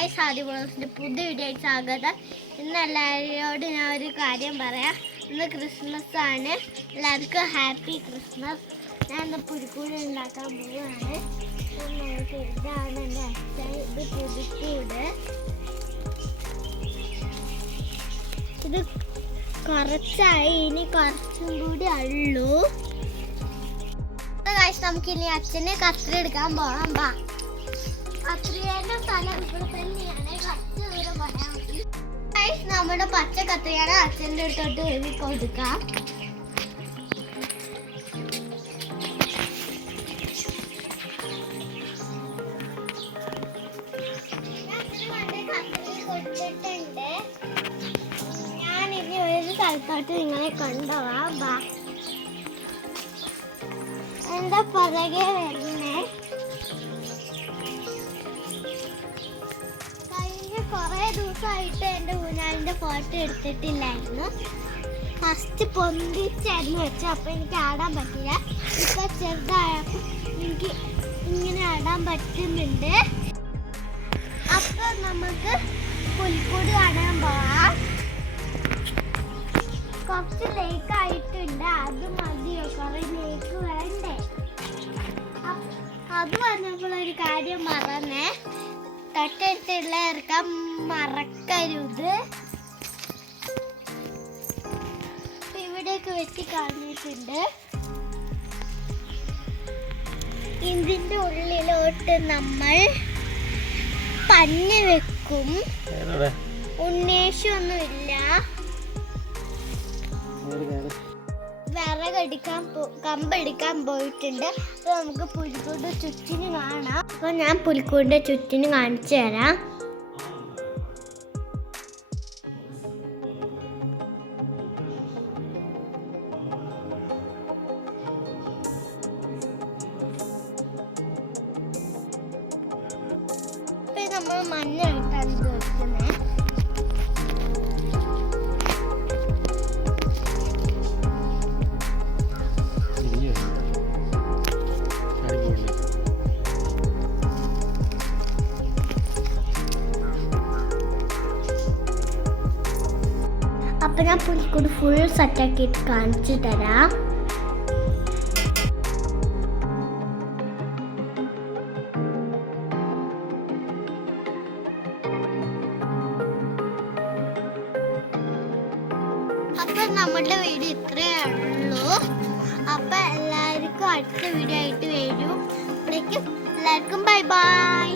Guys, ആദിബ്ലോഗ്സിന്റെ പുതിയ video സ്വാഗതം. ഇന്ന് എല്ലാവരോടും ഞാൻ ഒരു കാര്യം പറയാം. ഇന്ന് ക്രിസ്മസ് ആണ്. എല്ലാവർക്കും ഹാപ്പി ക്രിസ്മസ്. ഞാൻ ഇന്ന് പുലിക്കൂട് ഉണ്ടാക്കാൻ പോവുകയാണ്. ഇതാണ് എൻ്റെ അച്ഛൻ. ഇത് പുലിക്കൂട്. ഇത് കുറച്ചായി, ഇനി കുറച്ചും കൂടി ഉള്ളൂ. ഗായ്സ്, നമുക്കിനി അച്ഛനെ കത്രി എടുക്കാൻ പോകാം. ബാ, കത്രിയുടെ സ്ഥലം ഇവിടെ തന്നെയാണ്. കുറച്ച് ദൂരം പോയാൽ മതി. നമ്മുടെ പച്ച കത്രിയാണ് അച്ഛൻ്റെ അടുത്തോട്ട് എഴുതി കൊടുക്കാം. കൊടുത്തിട്ടുണ്ട്. ഞാനിനി ഒരു സ്ഥലത്തോട്ട് നിങ്ങളെ കൊണ്ടുപോവാം. ബാ, എന്താ പുറകെ വരുന്നേ? കുറേ ദിവസമായിട്ട് എൻ്റെ ഊഞ്ഞാലിൻ്റെ ഫോട്ടോ എടുത്തിട്ടില്ലായിരുന്നു. ഫസ്റ്റ് പൊന്തിച്ചായിരുന്നു വെച്ചു. അപ്പോൾ എനിക്ക് ആടാൻ പറ്റില്ല. ഇപ്പോൾ ചെറുതായപ്പോൾ എനിക്ക് ഇങ്ങനെ ആടാൻ പറ്റുന്നുണ്ട്. അപ്പോൾ നമുക്ക് പുലിക്കൂട് കാണാൻ പോവാം. കുറച്ച് ലേക്ക് ആയിട്ടുണ്ട്. അത് മതിയോ? കുറേ ലേക്ക് വേണ്ടേ? അത് പറഞ്ഞപ്പോഴൊരു കാര്യം മറന്നേ. തൊട്ടടുത്തുള്ള ഇറക്കാൻ മറക്കരുത്. ഇവിടെയൊക്കെ വെച്ച് കളഞ്ഞിട്ടുണ്ട്. ഇതിൻ്റെ ഉള്ളിലോട്ട് നമ്മൾ പഞ്ഞ് വെക്കും. ഉണ്ണേശൊന്നുമില്ല. വിറകെടുക്കാൻ കമ്പെടുക്കാൻ പോയിട്ടുണ്ട്. അപ്പോൾ നമുക്ക് പുലിക്കൂട് ചുറ്റിന് കാണാം. അപ്പോൾ ഞാൻ പുലിക്കൂടിൻ്റെ ചുറ്റിന് കാണിച്ചു തരാം. ഇപ്പം നമ്മൾ മഞ്ഞായിട്ടാണ് ഇത് വെക്കുന്നത്. അപ്പം ഞാൻ പുലിക്കൂട് ഫുൾ സെറ്റാക്കിയിട്ട് കാണിച്ചു തരാം. അപ്പം നമ്മുടെ വീഡിയോ ഇത്രയേ ഉള്ളൂ. അപ്പം എല്ലാവർക്കും അടുത്ത വീഡിയോ ആയിട്ട് വരും. അപ്പോഴേക്കും എല്ലാവർക്കും ബൈ ബൈ.